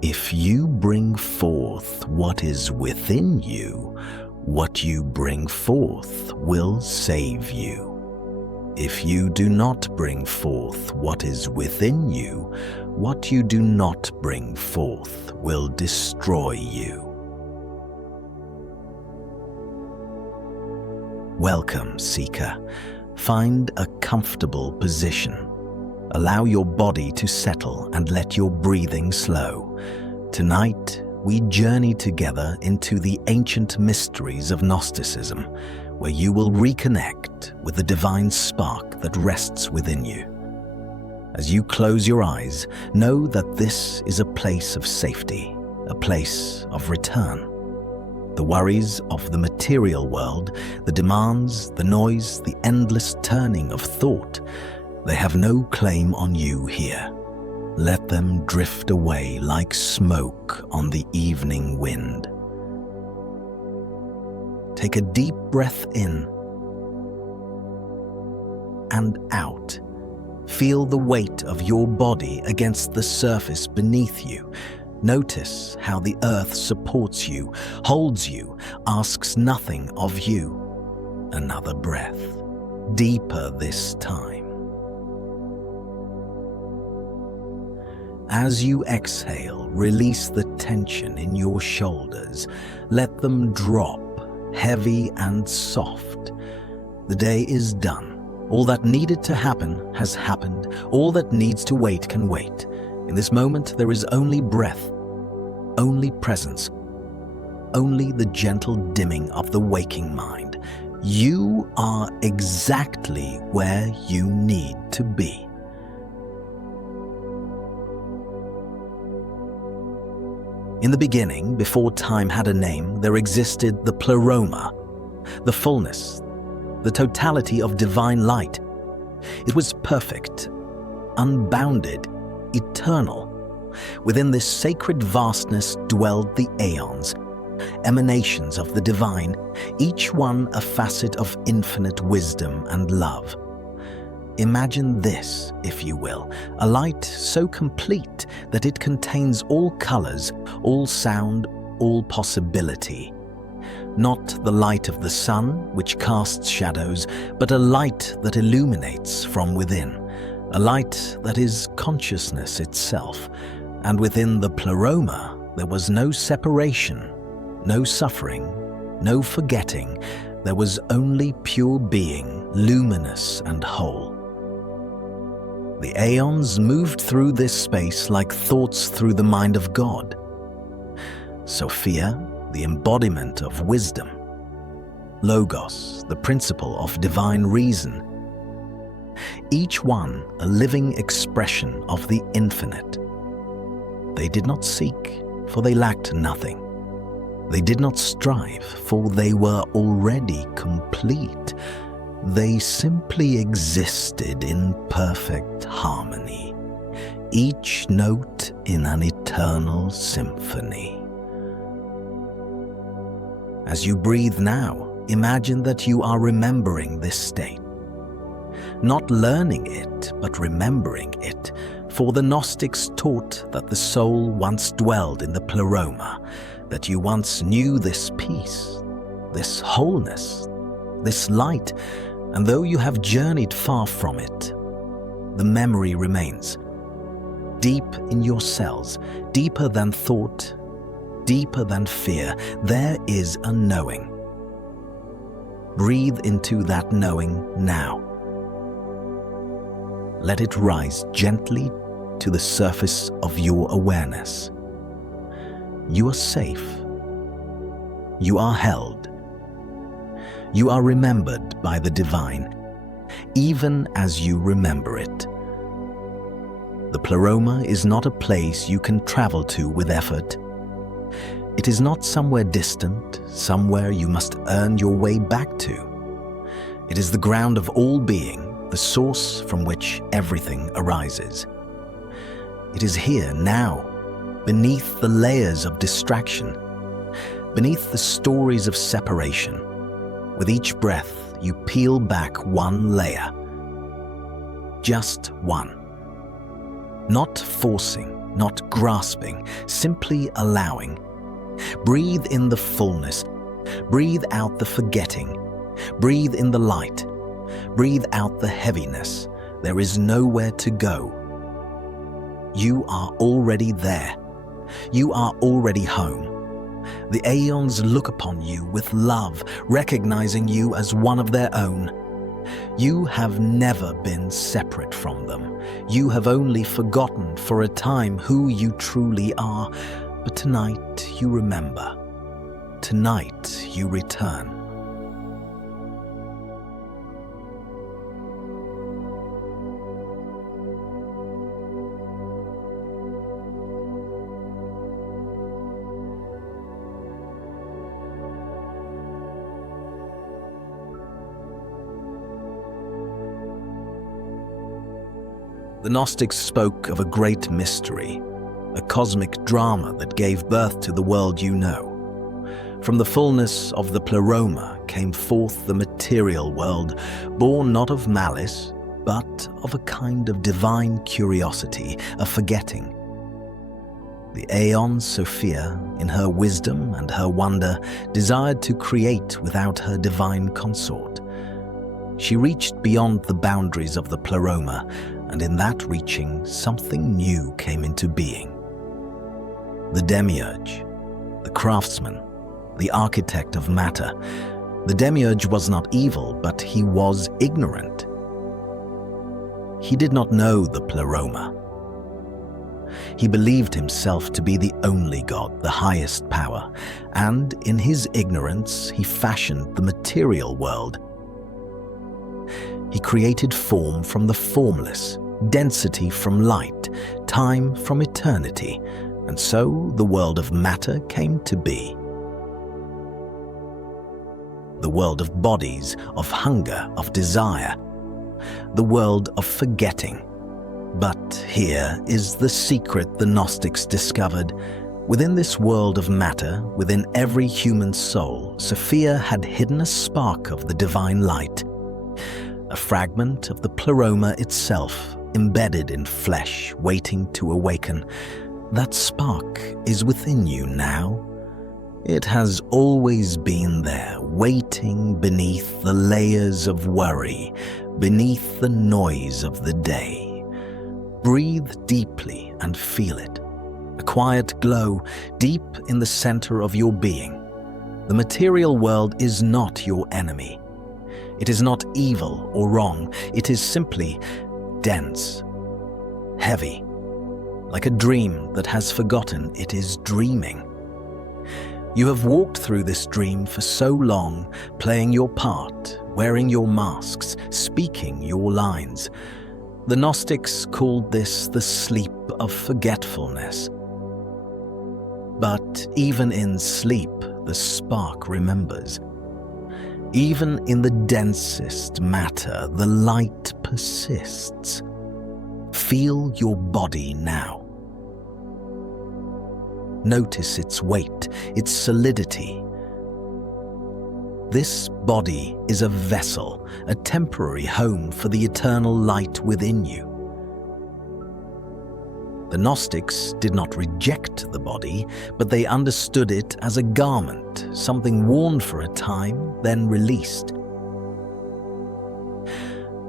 If you bring forth what is within you, what you bring forth will save you. If you do not bring forth what is within you, what you do not bring forth will destroy you. Welcome, Seeker. Find a comfortable position. Allow your body to settle and let your breathing slow. Tonight, we journey together into the ancient mysteries of Gnosticism, where you will reconnect with the divine spark that rests within you. As you close your eyes, know that this is a place of safety, a place of return. The worries of the material world, the demands, the noise, the endless turning of thought, they have no claim on you here. Let them drift away like smoke on the evening wind. Take a deep breath in and out. Feel the weight of your body against the surface beneath you. Notice how the earth supports you, holds you, asks nothing of you. Another breath, deeper this time. As you exhale, release the tension in your shoulders. Let them drop, heavy and soft. The day is done. All that needed to happen has happened. All that needs to wait can wait. In this moment, there is only breath, only presence, only the gentle dimming of the waking mind. You are exactly where you need to be. In the beginning, before time had a name, there existed the Pleroma, the fullness, the totality of divine light. It was perfect, unbounded, eternal. Within this sacred vastness dwelled the aeons, emanations of the divine, each one a facet of infinite wisdom and love. Imagine this, if you will, a light so complete that it contains all colors, all sound, all possibility. Not the light of the sun, which casts shadows, but a light that illuminates from within, a light that is consciousness itself. And within the Pleroma, there was no separation, no suffering, no forgetting. There was only pure being, luminous and whole. The aeons moved through this space like thoughts through the mind of God. Sophia, the embodiment of wisdom. Logos, the principle of divine reason. Each one a living expression of the infinite. They did not seek, for they lacked nothing. They did not strive, for they were already complete. They simply existed in perfect harmony, each note in an eternal symphony. As you breathe now, imagine that you are remembering this state. Not learning it, but remembering it, for the Gnostics taught that the soul once dwelled in the Pleroma, that you once knew this peace, this wholeness, this light, and though you have journeyed far from it, the memory remains. Deep in your cells, deeper than thought, deeper than fear, there is a knowing. Breathe into that knowing now. Let it rise gently to the surface of your awareness. You are safe. You are held. You are remembered by the divine, even as you remember it. The Pleroma is not a place you can travel to with effort. It is not somewhere distant, somewhere you must earn your way back to. It is the ground of all being, the source from which everything arises. It is here now, beneath the layers of distraction, beneath the stories of separation. With each breath, you peel back one layer. Just one. Not forcing, not grasping, simply allowing. Breathe in the fullness. Breathe out the forgetting. Breathe in the light. Breathe out the heaviness. There is nowhere to go. You are already there. You are already home. The aeons look upon you with love, recognizing you as one of their own. You have never been separate from them. You have only forgotten for a time who you truly are. But tonight you remember. Tonight you return. The Gnostics spoke of a great mystery, a cosmic drama that gave birth to the world you know. From the fullness of the Pleroma came forth the material world, born not of malice, but of a kind of divine curiosity, a forgetting. The Aeon Sophia, in her wisdom and her wonder, desired to create without her divine consort. She reached beyond the boundaries of the Pleroma, and in that reaching, something new came into being. The demiurge, the craftsman, the architect of matter. The demiurge was not evil, but he was ignorant. He did not know the Pleroma. He believed himself to be the only God, the highest power, and in his ignorance he fashioned the material world. He created form from the formless, density from light, time from eternity, and so the world of matter came to be. The world of bodies, of hunger, of desire, the world of forgetting. But here is the secret the Gnostics discovered. Within this world of matter, within every human soul, Sophia had hidden a spark of the divine light, a fragment of the Pleroma itself, embedded in flesh, waiting to awaken. That spark is within you now. It has always been there, waiting beneath the layers of worry, beneath the noise of the day. Breathe deeply and feel it. A quiet glow deep in the center of your being. The material world is not your enemy. It is not evil or wrong. It is simply dense, heavy, like a dream that has forgotten it is dreaming. You have walked through this dream for so long, playing your part, wearing your masks, speaking your lines. The Gnostics called this the sleep of forgetfulness. But even in sleep, the spark remembers. Even in the densest matter, the light persists. Feel your body now. Notice its weight, its solidity. This body is a vessel, a temporary home for the eternal light within you. The Gnostics did not reject the body, but they understood it as a garment, something worn for a time, then released.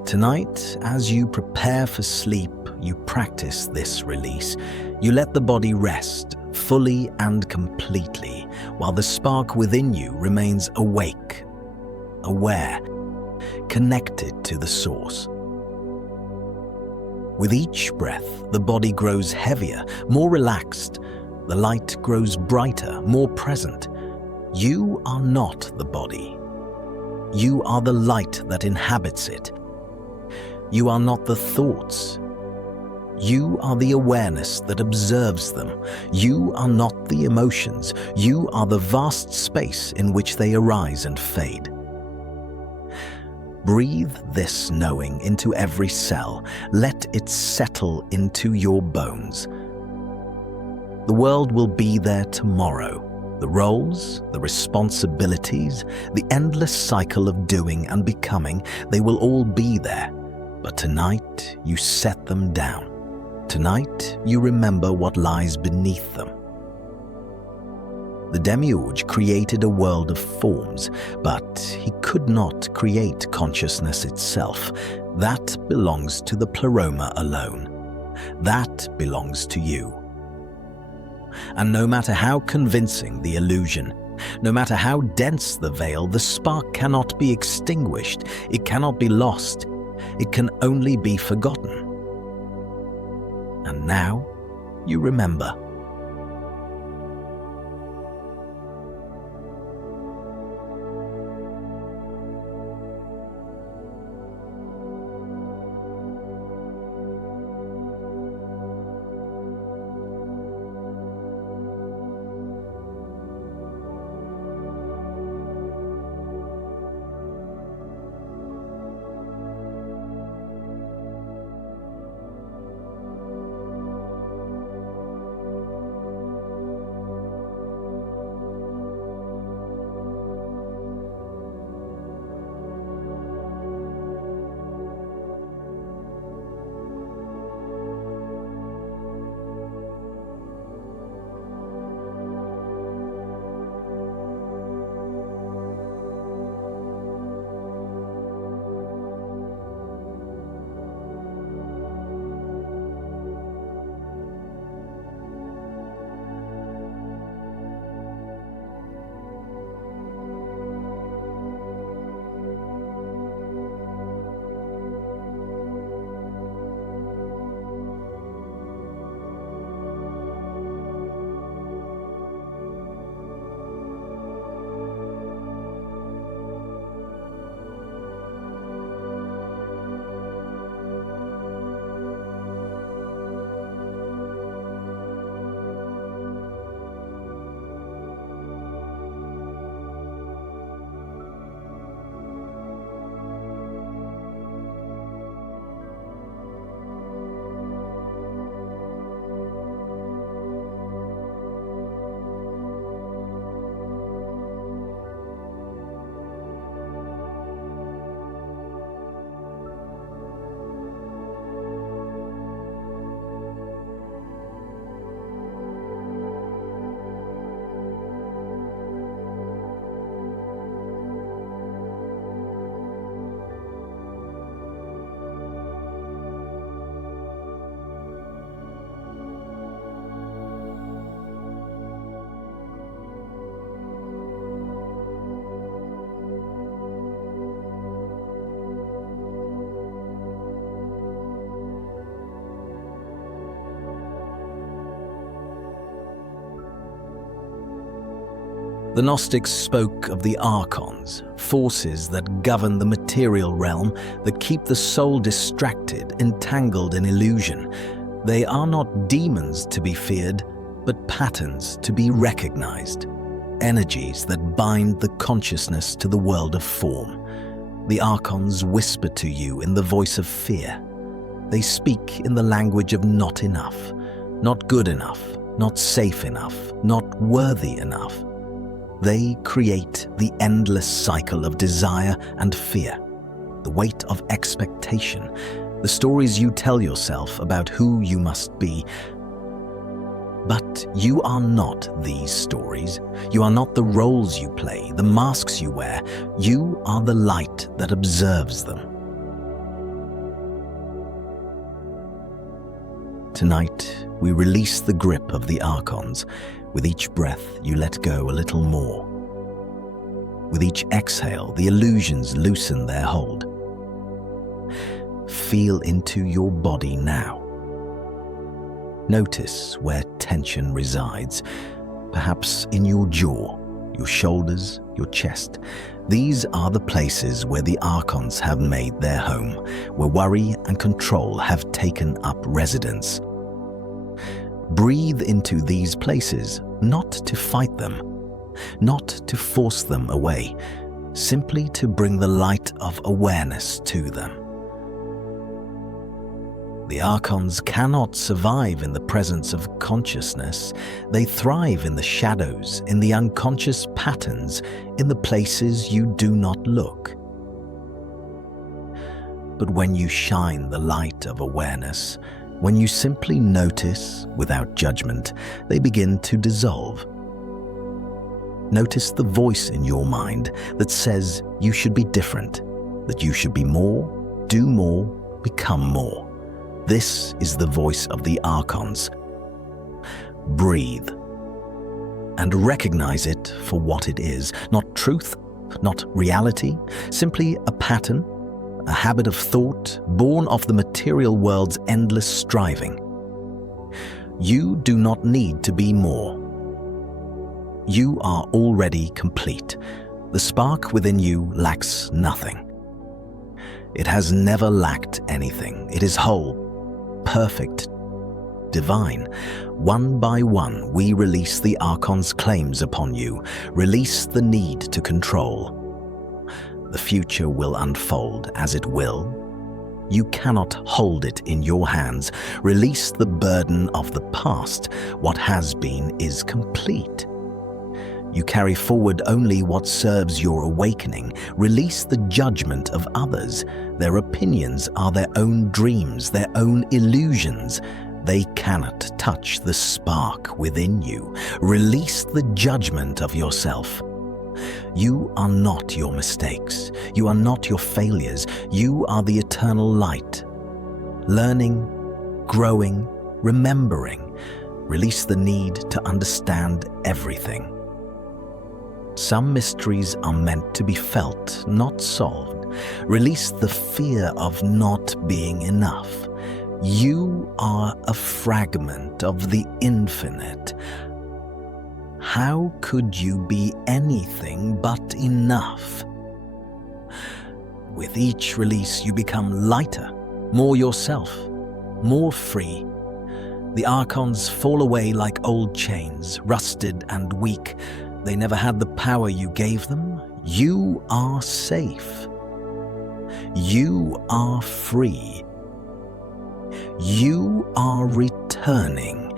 Tonight, as you prepare for sleep, you practice this release. You let the body rest, fully and completely, while the spark within you remains awake, aware, connected to the source. With each breath, the body grows heavier, more relaxed. The light grows brighter, more present. You are not the body. You are the light that inhabits it. You are not the thoughts. You are the awareness that observes them. You are not the emotions. You are the vast space in which they arise and fade. Breathe this knowing into every cell. Let it settle into your bones. The world will be there tomorrow. The roles, the responsibilities, the endless cycle of doing and becoming, they will all be there. But tonight, you set them down. Tonight, you remember what lies beneath them. The demiurge created a world of forms, but he could not create consciousness itself. That belongs to the Pleroma alone. That belongs to you. And no matter how convincing the illusion, no matter how dense the veil, the spark cannot be extinguished. It cannot be lost. It can only be forgotten. And now you remember. The Gnostics spoke of the archons, forces that govern the material realm, that keep the soul distracted, entangled in illusion. They are not demons to be feared, but patterns to be recognized, energies that bind the consciousness to the world of form. The archons whisper to you in the voice of fear. They speak in the language of not enough, not good enough, not safe enough, not worthy enough. They create the endless cycle of desire and fear, the weight of expectation, the stories you tell yourself about who you must be. But you are not these stories. You are not the roles you play, the masks you wear. You are the light that observes them. Tonight, we release the grip of the archons. With each breath, you let go a little more. With each exhale, the illusions loosen their hold. Feel into your body now. Notice where tension resides, perhaps in your jaw, your shoulders, your chest. These are the places where the archons have made their home, where worry and control have taken up residence. Breathe into these places, not to fight them, not to force them away, simply to bring the light of awareness to them. The archons cannot survive in the presence of consciousness. They thrive in the shadows, in the unconscious patterns, in the places you do not look. But when you shine the light of awareness, When you simply notice without judgment, they begin to dissolve. Notice the voice in your mind that says you should be different, that you should be more, do more, become more. This is the voice of the archons. Breathe and recognize it for what it is, not truth, not reality, simply a pattern, a habit of thought born of the material world's endless striving. You do not need to be more. You are already complete. The spark within you lacks nothing. It has never lacked anything. It is whole, perfect, divine. One by one, we release the Archon's claims upon you, release the need to control. The future will unfold as it will. You cannot hold it in your hands. Release the burden of the past. What has been is complete. You carry forward only what serves your awakening. Release the judgment of others. Their opinions are their own dreams, their own illusions. They cannot touch the spark within you. Release the judgment of yourself. You are not your mistakes. You are not your failures. You are the eternal light. Learning, growing, remembering. Release the need to understand everything. Some mysteries are meant to be felt, not solved. Release the fear of not being enough. You are a fragment of the infinite. How could you be anything but enough? With each release, you become lighter, more yourself, more free. The Archons fall away like old chains, rusted and weak. They never had the power you gave them. You are safe. You are free. You are returning.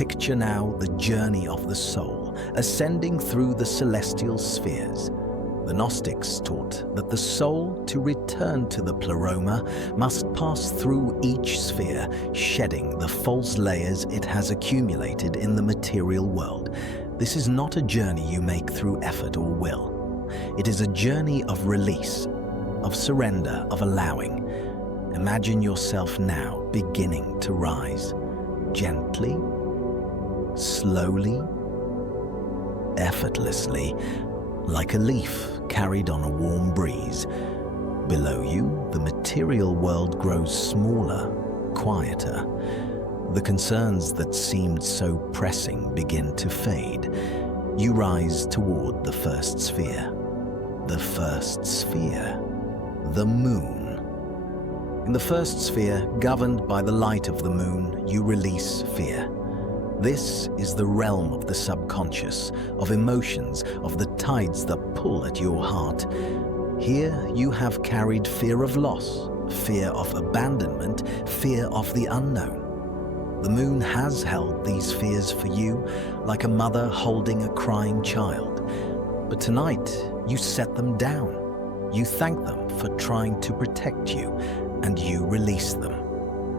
Picture now the journey of the soul, ascending through the celestial spheres. The Gnostics taught that the soul, to return to the Pleroma, must pass through each sphere, shedding the false layers it has accumulated in the material world. This is not a journey you make through effort or will. It is a journey of release, of surrender, of allowing. Imagine yourself now beginning to rise, gently, slowly, effortlessly, like a leaf carried on a warm breeze. Below you, the material world grows smaller, quieter. The concerns that seemed so pressing begin to fade. You rise toward the first sphere. The first sphere, the moon. In the first sphere, governed by the light of the moon, you release fear. This is the realm of the subconscious, of emotions, of the tides that pull at your heart. Here you have carried fear of loss, fear of abandonment, fear of the unknown. The moon has held these fears for you, like a mother holding a crying child. But tonight, you set them down. You thank them for trying to protect you, and you release them.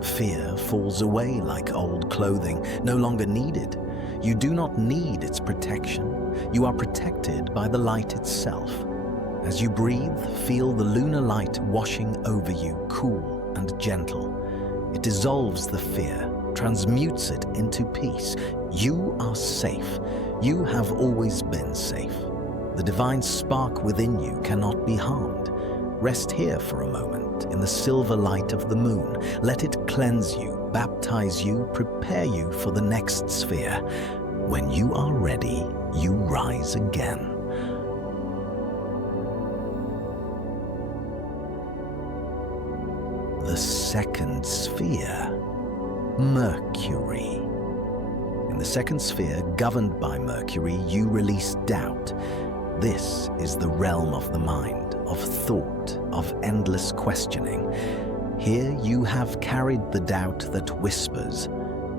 Fear falls away like old clothing, no longer needed. You do not need its protection. You are protected by the light itself. As you breathe, feel the lunar light washing over you, cool and gentle. It dissolves the fear, transmutes it into peace. You are safe. You have always been safe. The divine spark within you cannot be harmed. Rest here for a moment in the silver light of the moon. Let it cleanse you, baptize you, prepare you for the next sphere. When you are ready, you rise again. The second sphere, Mercury. In the second sphere, governed by Mercury, you release doubt. This is the realm of the mind, of thought, of endless questioning. Here you have carried the doubt that whispers,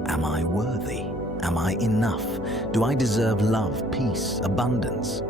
am I worthy? Am I enough? Do I deserve love, peace, abundance?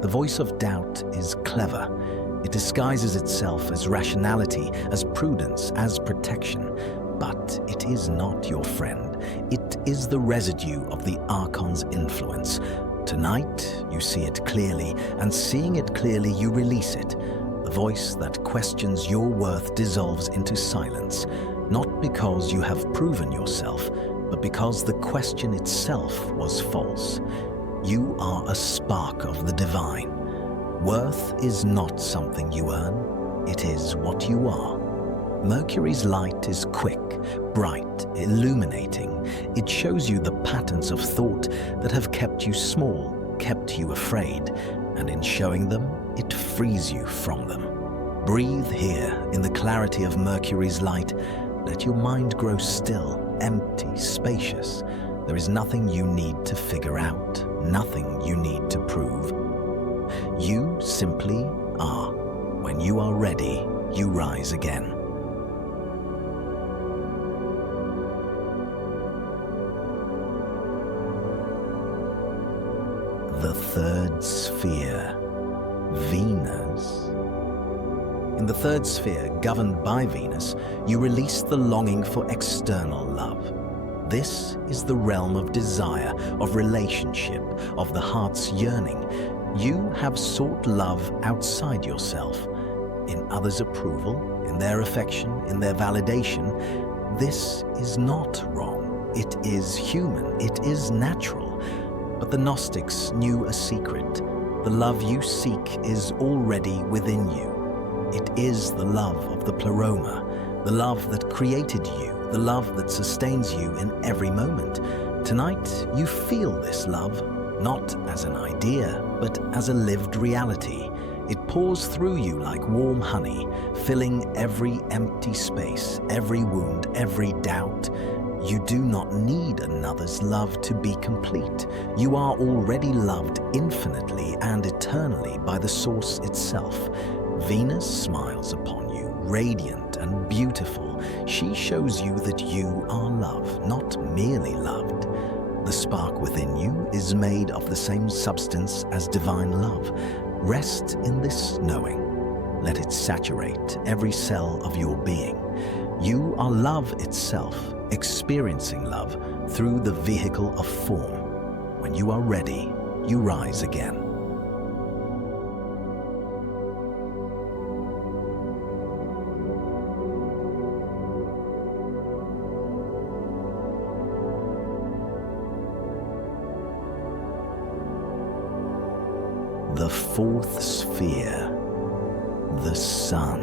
The voice of doubt is clever. It disguises itself as rationality, as prudence, as protection. But it is not your friend. It is the residue of the Archon's influence. Tonight, you see it clearly, and seeing it clearly, you release it. The voice that questions your worth dissolves into silence, not because you have proven yourself, but because the question itself was false. You are a spark of the divine. Worth is not something you earn, it is what you are. Mercury's light is quick, bright, illuminating. It shows you the patterns of thought that have kept you small, kept you afraid, and in showing them, it frees you from them. Breathe here in the clarity of Mercury's light. Let your mind grow still, empty, spacious. There is nothing you need to figure out, nothing you need to prove. You simply are. When you are ready, you rise again. The third sphere, Venus. In the third sphere, governed by Venus, you release the longing for external love. This is the realm of desire, of relationship, of the heart's yearning. You have sought love outside yourself, in others' approval, in their affection, in their validation. This is not wrong. It is human. It is natural. But the Gnostics knew a secret. The love you seek is already within you. It is the love of the Pleroma, the love that created you, the love that sustains you in every moment. Tonight, you feel this love, not as an idea, but as a lived reality. It pours through you like warm honey, filling every empty space, every wound, every doubt. You do not need another's love to be complete. You are already loved infinitely and eternally by the Source itself. Venus smiles upon you, radiant and beautiful. She shows you that you are love, not merely loved. The spark within you is made of the same substance as divine love. Rest in this knowing. Let it saturate every cell of your being. You are love itself, experiencing love through the vehicle of form. When you are ready, you rise again. The fourth sphere, the sun.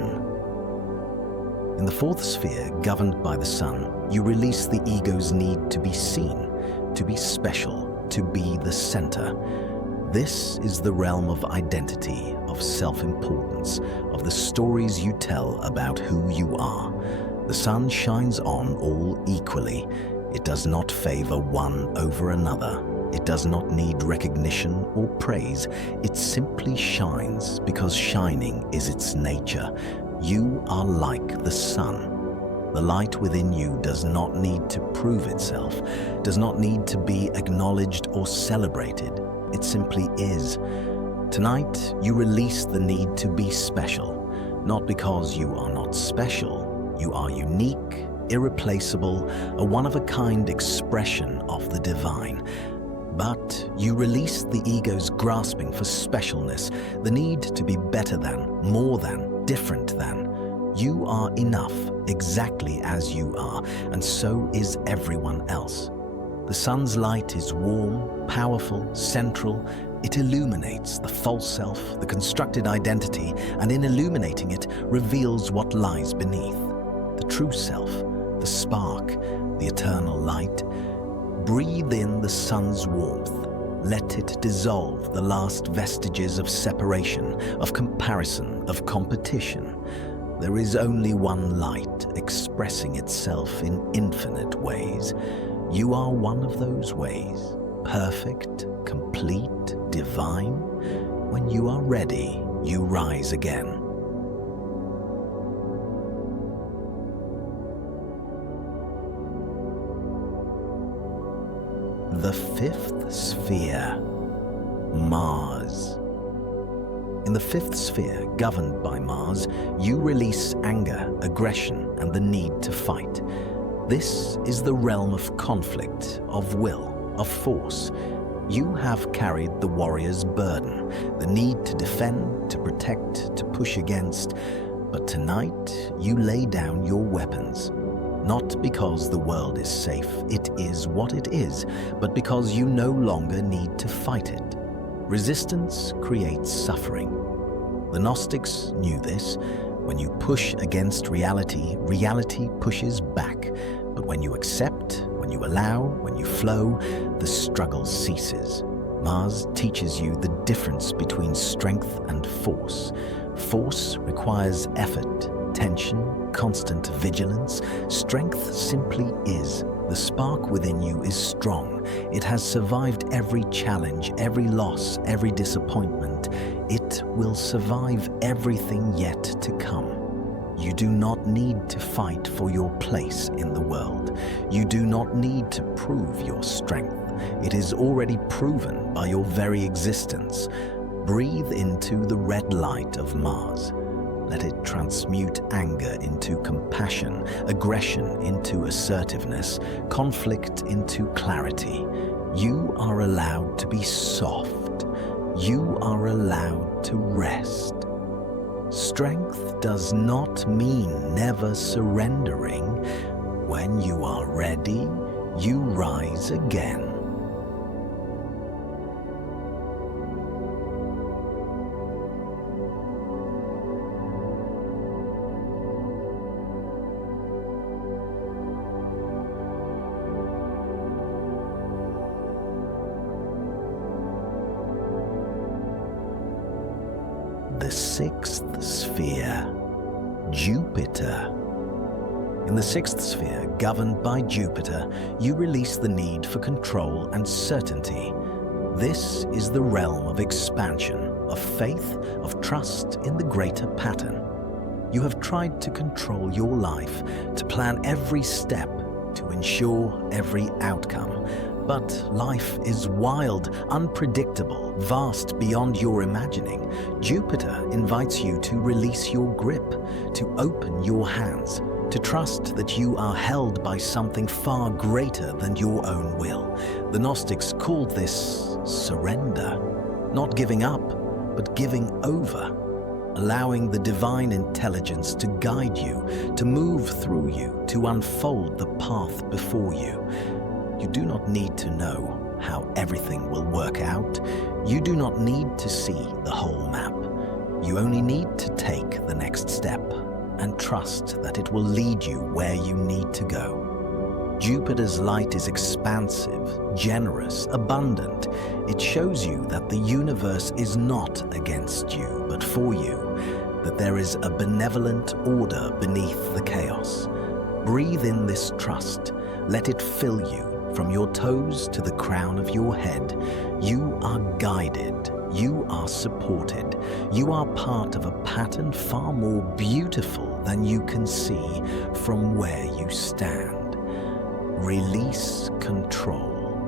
In the fourth sphere, governed by the sun, you release the ego's need to be seen, to be special, to be the center. This is the realm of identity, of self-importance, of the stories you tell about who you are. The sun shines on all equally. It does not favor one over another. It does not need recognition or praise. It simply shines because shining is its nature. You are like the sun. The light within you does not need to prove itself, does not need to be acknowledged or celebrated. It simply is. Tonight, you release the need to be special, not because you are not special. You are unique, irreplaceable, a one-of-a-kind expression of the divine. But you release the ego's grasping for specialness, the need to be better than, more than, different than. You are enough exactly as you are, and so is everyone else. The sun's light is warm, powerful, central. It illuminates the false self, the constructed identity, and in illuminating it, reveals what lies beneath. The true self, the spark, the eternal light. Breathe in the sun's warmth. Let it dissolve the last vestiges of separation, of comparison, of competition. There is only one light expressing itself in infinite ways. You are one of those ways, perfect, complete, divine. When you are ready, you rise again. The fifth sphere, Mars. In the fifth sphere, governed by Mars, you release anger, aggression, and the need to fight. This is the realm of conflict, of will, of force. You have carried the warrior's burden, the need to defend, to protect, to push against. But tonight, you lay down your weapons. Not because the world is safe, it is what it is, but because you no longer need to fight it. Resistance creates suffering. The Gnostics knew this. When you push against reality, reality pushes back. But when you accept, when you allow, when you flow, the struggle ceases. Mars teaches you the difference between strength and force. Force requires effort, tension, constant vigilance. Strength simply is. The spark within you is strong. It has survived every challenge, every loss, every disappointment. It will survive everything yet to come. You do not need to fight for your place in the world. You do not need to prove your strength. It is already proven by your very existence. Breathe into the red light of Mars. Let it transmute anger into compassion, aggression into assertiveness, conflict into clarity. You are allowed to be soft. You are allowed to rest. Strength does not mean never surrendering. When you are ready, you rise again. The sixth sphere, Jupiter. In the sixth sphere, governed by Jupiter, you release the need for control and certainty. This is the realm of expansion, of faith, of trust in the greater pattern. You have tried to control your life, to plan every step, to ensure every outcome. But life is wild, unpredictable, vast beyond your imagining. Jupiter invites you to release your grip, to open your hands, to trust that you are held by something far greater than your own will. The Gnostics called this surrender. Not giving up, but giving over. Allowing the divine intelligence to guide you, to move through you, to unfold the path before you. You do not need to know how everything will work out. You do not need to see the whole map. You only need to take the next step and trust that it will lead you where you need to go. Jupiter's light is expansive, generous, abundant. It shows you that the universe is not against you, but for you, that there is a benevolent order beneath the chaos. Breathe in this trust. Let it fill you from your toes to the crown of your head. You are guided. You are supported. You are part of a pattern far more beautiful than you can see from where you stand. Release control.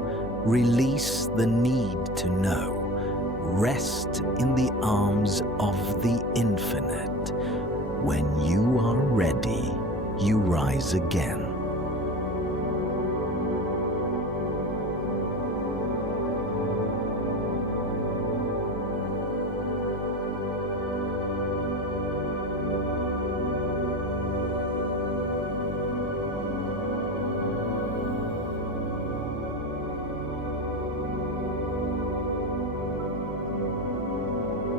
Release the need to know. Rest in the arms of the infinite. When you are ready, you rise again.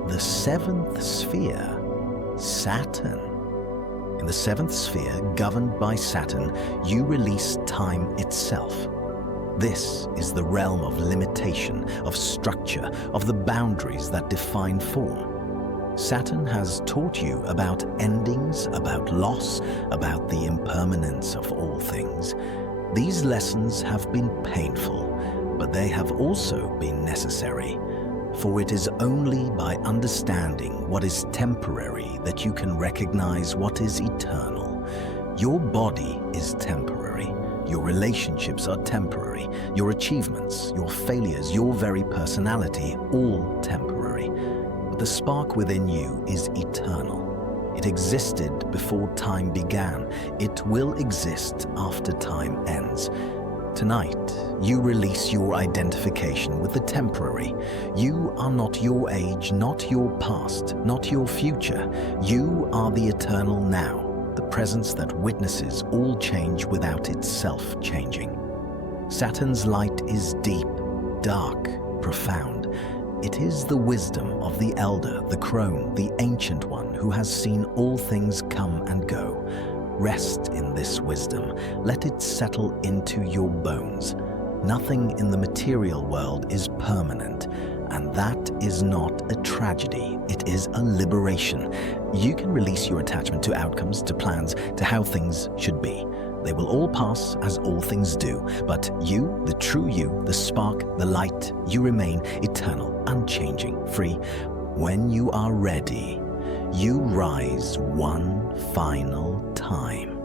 The seventh sphere, Saturn. In the seventh sphere, governed by Saturn, you release time itself. This is the realm of limitation, of structure, of the boundaries that define form. Saturn has taught you about endings, about loss, about the impermanence of all things. These lessons have been painful, but they have also been necessary. For it is only by understanding what is temporary that you can recognize what is eternal. Your body is temporary. Your relationships are temporary. Your achievements, your failures, your very personality, all temporary. But the spark within you is eternal. It existed before time began. It will exist after time ends. Tonight, you release your identification with the temporary. You are not your age, not your past, not your future. You are the eternal now, the presence that witnesses all change without itself changing. Saturn's light is deep, dark, profound. It is the wisdom of the elder, the crone, the ancient one who has seen all things come and go. Rest in this wisdom. Let it settle into your bones. Nothing in the material world is permanent, and that is not a tragedy. It is a liberation. You can release your attachment to outcomes, to plans, to how things should be. They will all pass as all things do, but you, the true you, the spark, the light, you remain eternal, unchanging, free. When you are ready, you rise one final time.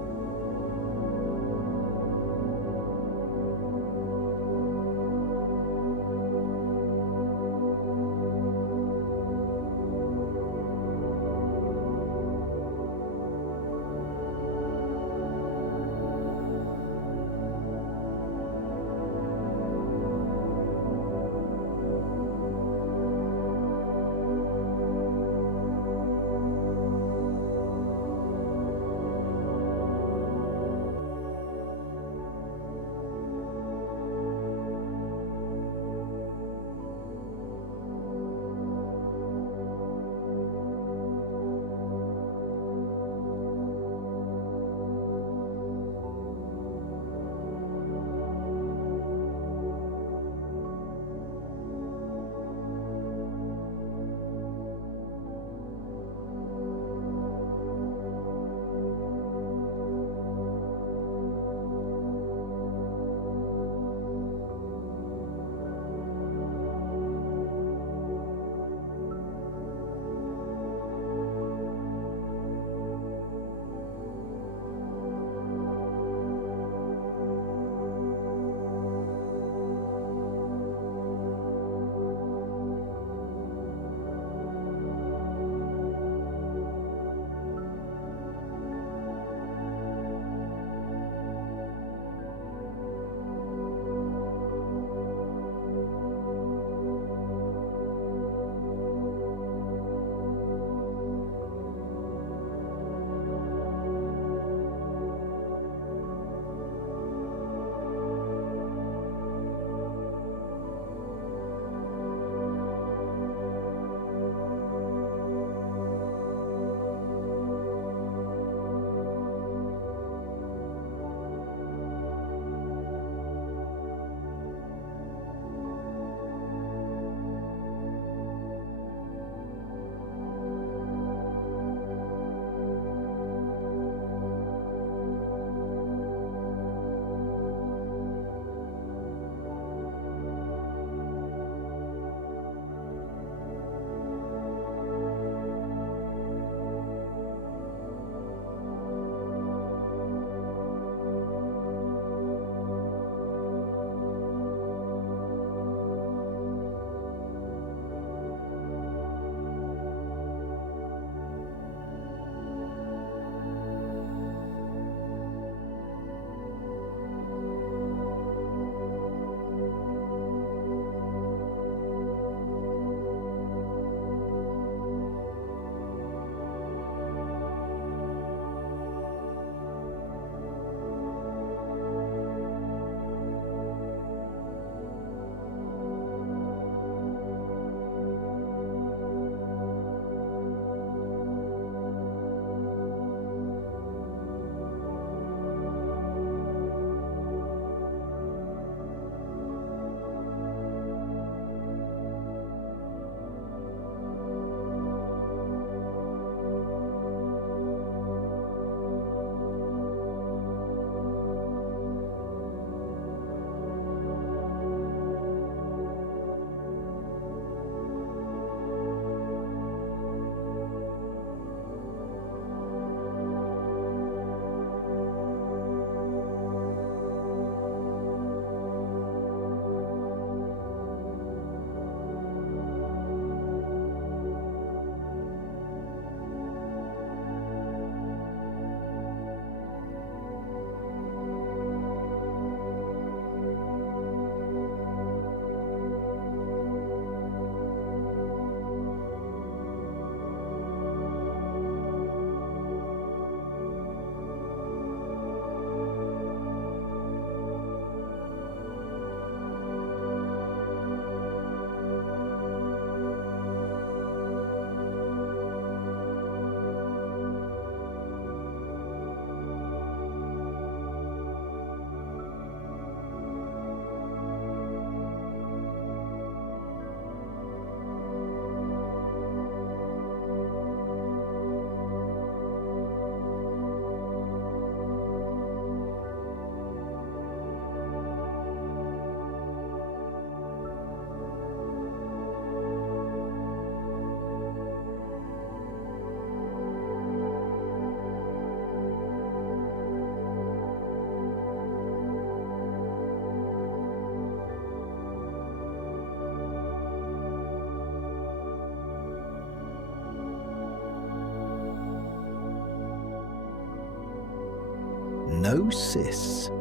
Gnosis,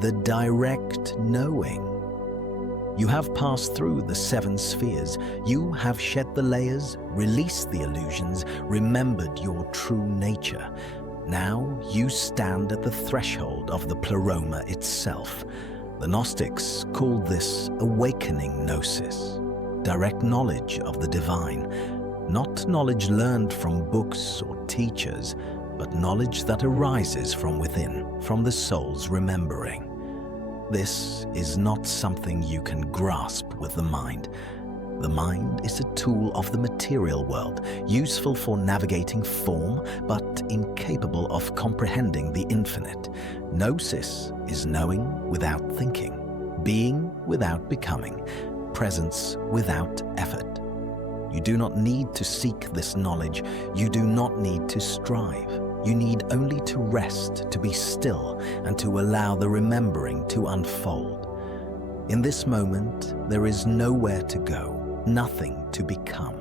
the direct knowing. You have passed through the 7 spheres. You have shed the layers, released the illusions, remembered your true nature. Now you stand at the threshold of the Pleroma itself. The Gnostics called this awakening gnosis, direct knowledge of the divine, not knowledge learned from books or teachers, but knowledge that arises from within, from the soul's remembering. This is not something you can grasp with the mind. The mind is a tool of the material world, useful for navigating form, but incapable of comprehending the infinite. Gnosis is knowing without thinking, being without becoming, presence without effort. You do not need to seek this knowledge. You do not need to strive. You need only to rest, to be still, and to allow the remembering to unfold. In this moment, there is nowhere to go, nothing to become.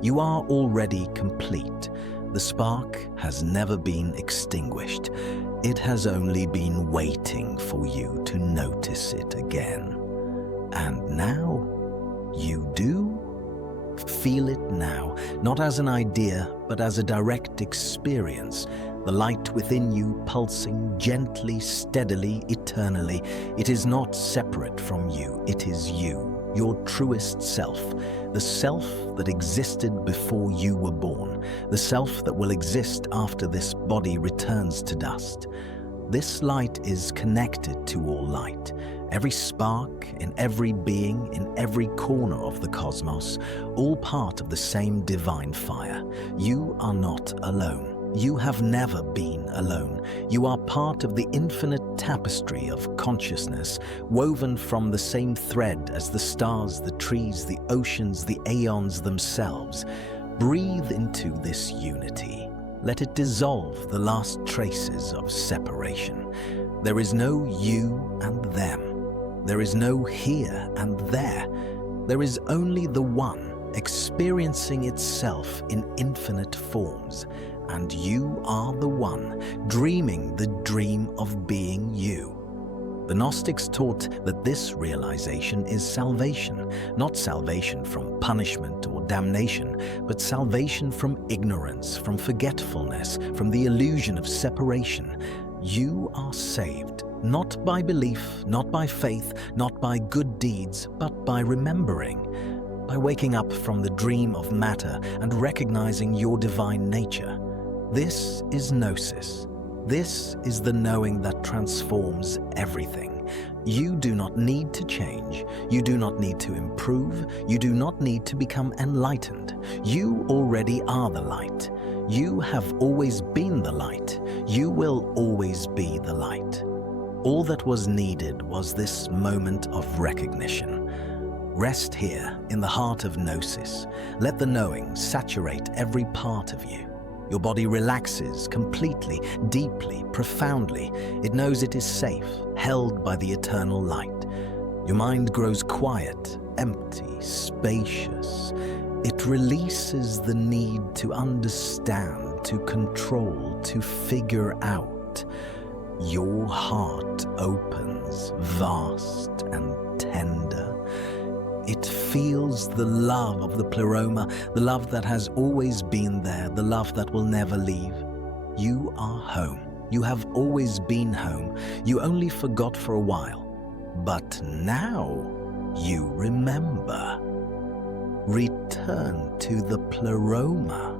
You are already complete. The spark has never been extinguished. It has only been waiting for you to notice it again. And now, you do? Feel it now, not as an idea, but as a direct experience. The light within you pulsing gently, steadily, eternally. It is not separate from you. It is you, your truest self. The self that existed before you were born. The self that will exist after this body returns to dust. This light is connected to all light. Every spark, in every being, in every corner of the cosmos, all part of the same divine fire. You are not alone. You have never been alone. You are part of the infinite tapestry of consciousness, woven from the same thread as the stars, the trees, the oceans, the aeons themselves. Breathe into this unity. Let it dissolve the last traces of separation. There is no you and them. There is no here and there. There is only the one, experiencing itself in infinite forms. And you are the one, dreaming the dream of being you. The Gnostics taught that this realization is salvation, not salvation from punishment or damnation, but salvation from ignorance, from forgetfulness, from the illusion of separation. You are saved, not by belief, not by faith, not by good deeds, but by remembering, by waking up from the dream of matter and recognizing your divine nature. This is Gnosis. This is the knowing that transforms everything. You do not need to change. You do not need to improve. You do not need to become enlightened. You already are the light. You have always been the light. You will always be the light. All that was needed was this moment of recognition. Rest here in the heart of Gnosis. Let the knowing saturate every part of you. Your body relaxes completely, deeply, profoundly. It knows it is safe, held by the eternal light. Your mind grows quiet, empty, spacious. It releases the need to understand, to control, to figure out. Your heart opens, vast and tender. It feels the love of the Pleroma, the love that has always been there, the love that will never leave. You are home. You have always been home. You only forgot for a while. But now you remember. Return to the Pleroma.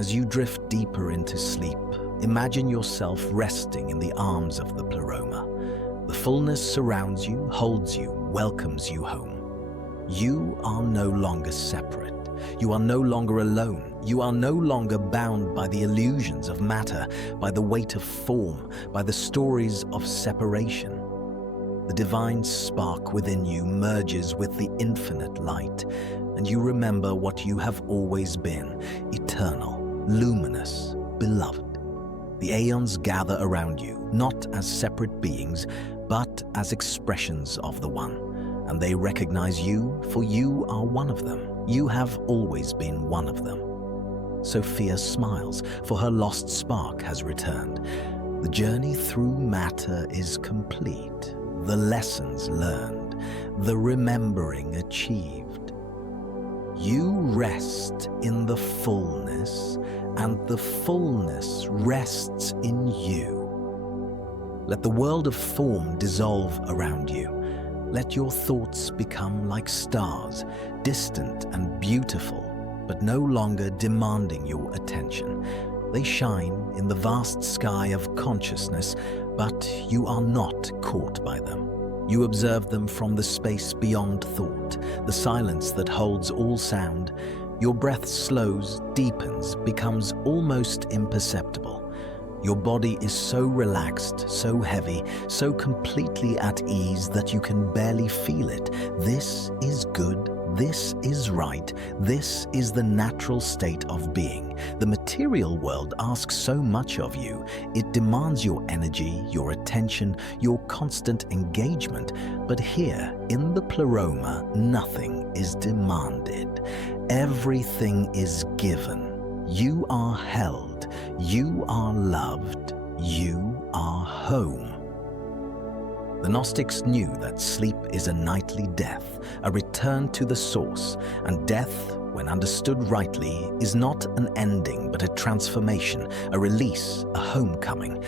As you drift deeper into sleep, imagine yourself resting in the arms of the Pleroma. The fullness surrounds you, holds you, welcomes you home. You are no longer separate. You are no longer alone. You are no longer bound by the illusions of matter, by the weight of form, by the stories of separation. The divine spark within you merges with the infinite light, and you remember what you have always been: eternal, luminous, beloved. The aeons gather around you, not as separate beings, but as expressions of the One. And they recognize you, for you are one of them. You have always been one of them. Sophia smiles, for her lost spark has returned. The journey through matter is complete. The lessons learned, the remembering achieved. You rest in the fullness, and the fullness rests in you. Let the world of form dissolve around you. Let your thoughts become like stars, distant and beautiful, but no longer demanding your attention. They shine in the vast sky of consciousness, but you are not caught by them. You observe them from the space beyond thought, the silence that holds all sound. Your breath slows, deepens, becomes almost imperceptible. Your body is so relaxed, so heavy, so completely at ease that you can barely feel it. This is good. This is right. This is the natural state of being. The material world asks so much of you. It demands your energy, your attention, your constant engagement. But here, in the Pleroma, nothing is demanded. Everything is given. You are held. You are loved. You are home. The Gnostics knew that sleep is a nightly death, a return to the source, and death, when understood rightly, is not an ending but a transformation, a release, a homecoming.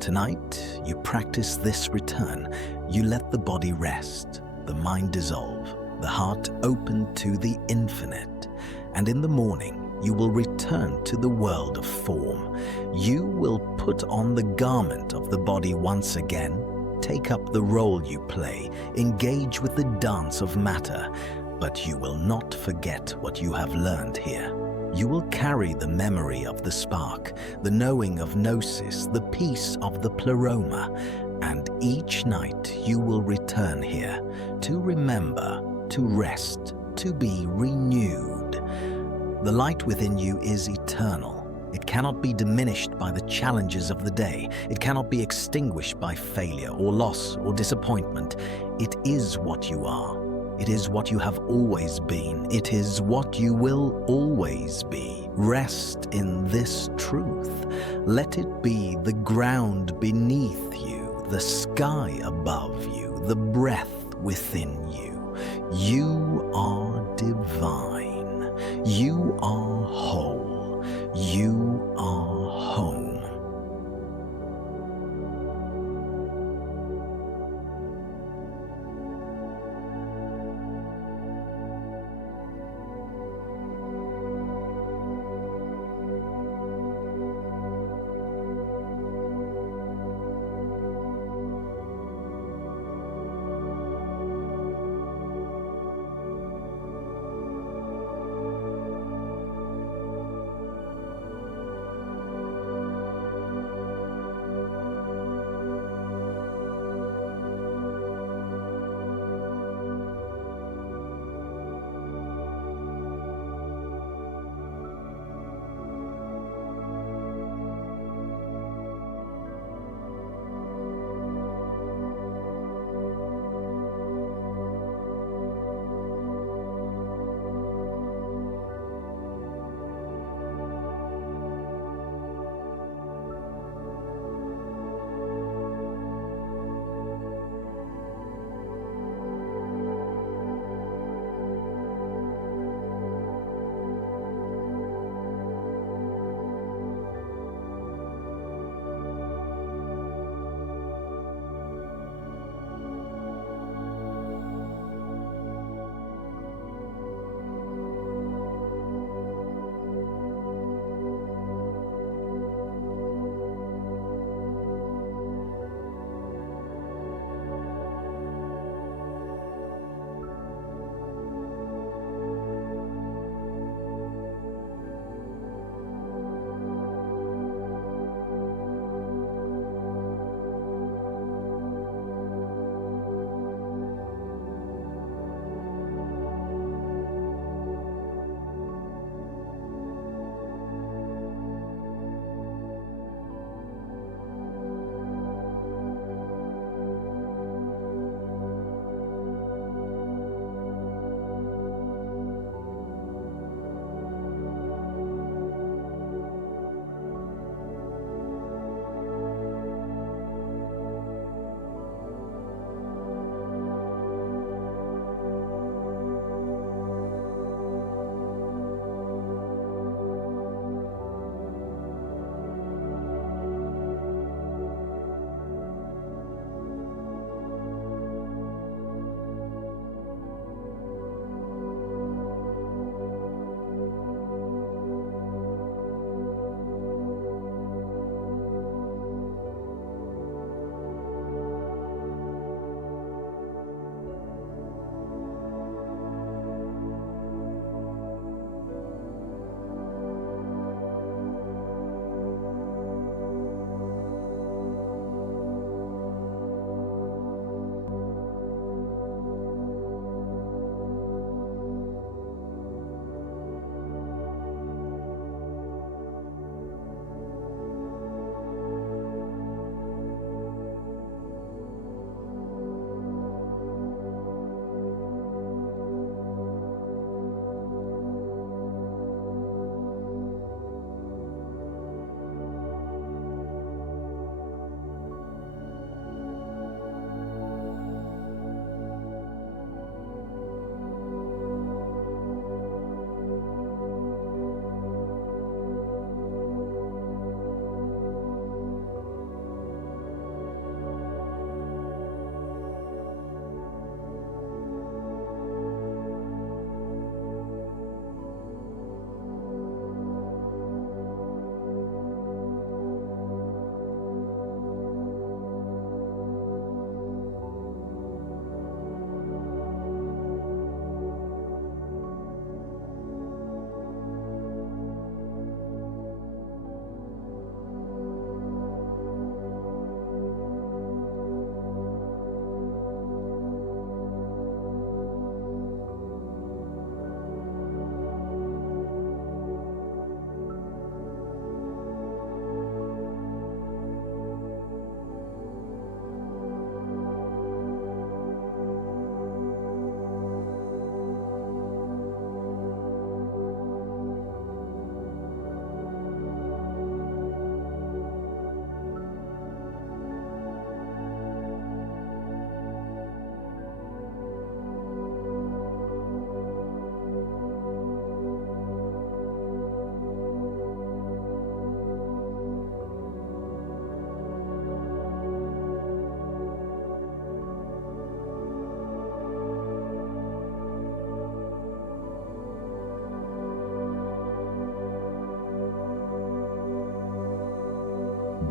Tonight, you practice this return. You let the body rest, the mind dissolve, the heart open to the infinite, and in the morning, you will return to the world of form. You will put on the garment of the body once again, take up the role you play, engage with the dance of matter, but you will not forget what you have learned here. You will carry the memory of the spark, the knowing of Gnosis, the peace of the Pleroma, and each night you will return here to remember, to rest, to be renewed. The light within you is eternal. It cannot be diminished by the challenges of the day. It cannot be extinguished by failure or loss or disappointment. It is what you are. It is what you have always been. It is what you will always be. Rest in this truth. Let it be the ground beneath you, the sky above you, the breath within you. You are divine. You are whole. You are home.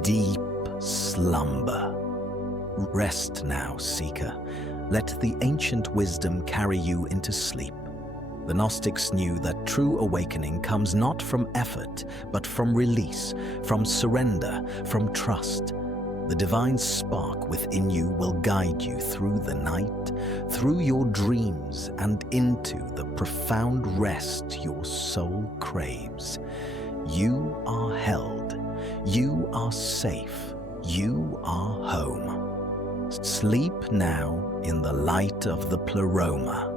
deep slumber. Rest now, seeker. Let the ancient wisdom carry you into sleep. The Gnostics knew that true awakening comes not from effort, but from release, from surrender, from trust. The divine spark within you will guide you through the night, through your dreams, and into the profound rest your soul craves. You are held. You are safe. You are home. Sleep now in the light of the Pleroma.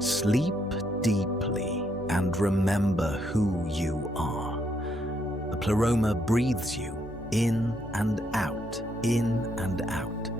Sleep deeply and remember who you are. The Pleroma breathes you in and out, in and out.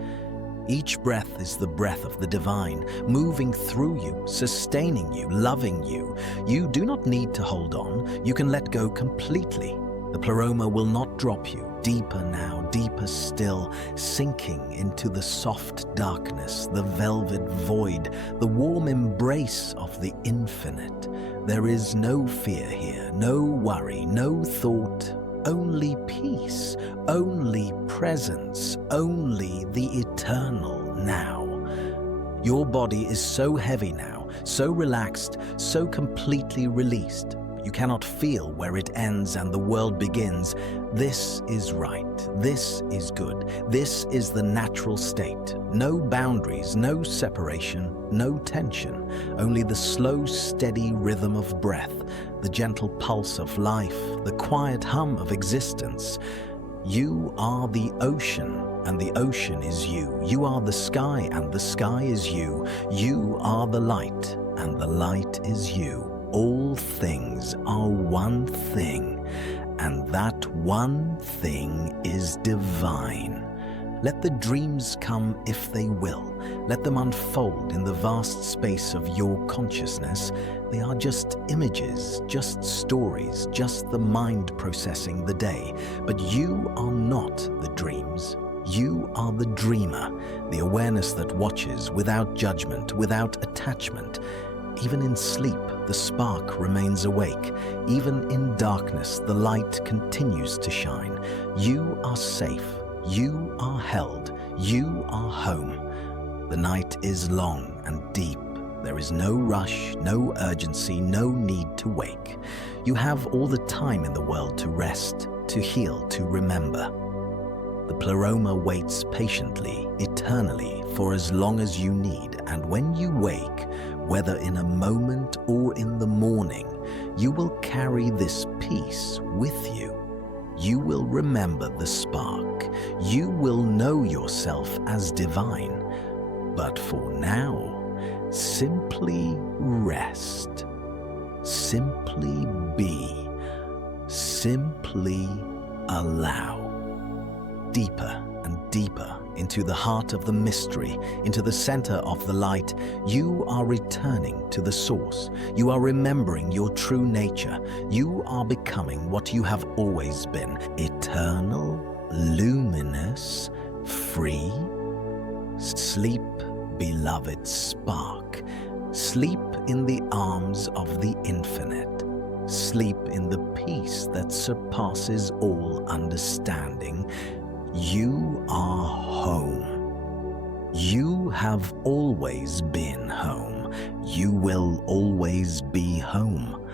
Each breath is the breath of the divine, moving through you, sustaining you, loving you. You do not need to hold on. You can let go completely. The Pleroma will not drop you. Deeper now, deeper still, sinking into the soft darkness, the velvet void, the warm embrace of the infinite. There is no fear here, no worry, no thought, only peace, only presence, only the eternal now. Your body is so heavy now, so relaxed, so completely released. You cannot feel where it ends and the world begins. This is right. This is good. This is the natural state. No boundaries, no separation, no tension. Only the slow, steady rhythm of breath, the gentle pulse of life, the quiet hum of existence. You are the ocean, and the ocean is you. You are the sky, and the sky is you. You are the light, and the light is you. All things are one thing, and that one thing is divine. Let the dreams come if they will. Let them unfold in the vast space of your consciousness. They are just images, just stories, just the mind processing the day. But you are not the dreams. You are the dreamer, the awareness that watches without judgment, without attachment. Even in sleep, the spark remains awake. Even in darkness, the light continues to shine. You are safe. You are held. You are home. The night is long and deep. There is no rush, no urgency, no need to wake. You have all the time in the world to rest, to heal, to remember. The Pleroma waits patiently, eternally, for as long as you need, and when you wake, whether in a moment or in the morning, you will carry this peace with you. You will remember the spark. You will know yourself as divine. But for now, simply rest. Simply be. Simply allow. Deeper and deeper into the heart of the mystery, into the center of the light, you are returning to the source. You are remembering your true nature. You are becoming what you have always been: eternal, luminous, free. Sleep, beloved spark. Sleep in the arms of the infinite. Sleep in the peace that surpasses all understanding. You are home. You have always been home. You will always be home.